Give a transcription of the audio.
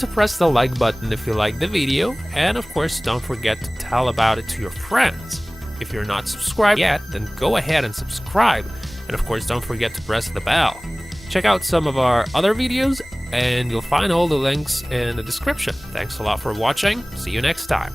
to press the like button if you like the video, and of course don't forget to tell about it to your friends. If you're not subscribed yet, then go ahead and subscribe, and of course don't forget to press the bell. Check out some of our other videos, and you'll find all the links in the description. Thanks a lot for watching. See you next time.